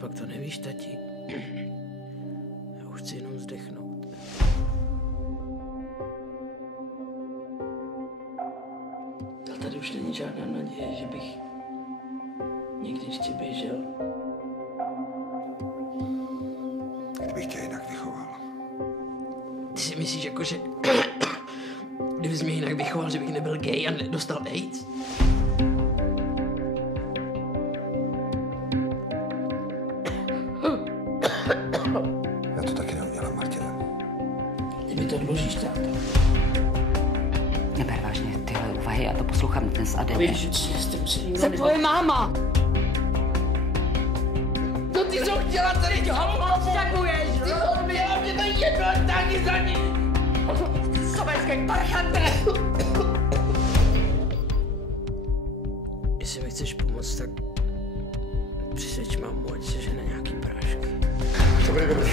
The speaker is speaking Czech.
pak to nevíš, tati. Já už chci jenom zdechnout. A tady už není žádná naděje, že bych někdy ještě běžel. Kdybych tě jinak vychoval. Ty si myslíš jako, že kdybys mě jinak vychoval, že bych nebyl gay a nedostal AIDS? Já to taky neudělám, Martina. Ty mi to dlužíš, táta. Neber vážně tyhle úvahy, já to poslouchám dnes a denně. Víš, že jste Jsem tvoje máma! No ty jsi ho chtěla tady dělat, Odšťakuješ, ty jsi ho chtěla, mě to jedno, taky za ní. Ty sobecký parchante! Jestli mi chceš pomoct, tak přisvědč mámu, ať se žene nějaký prášky. To bude dobrý.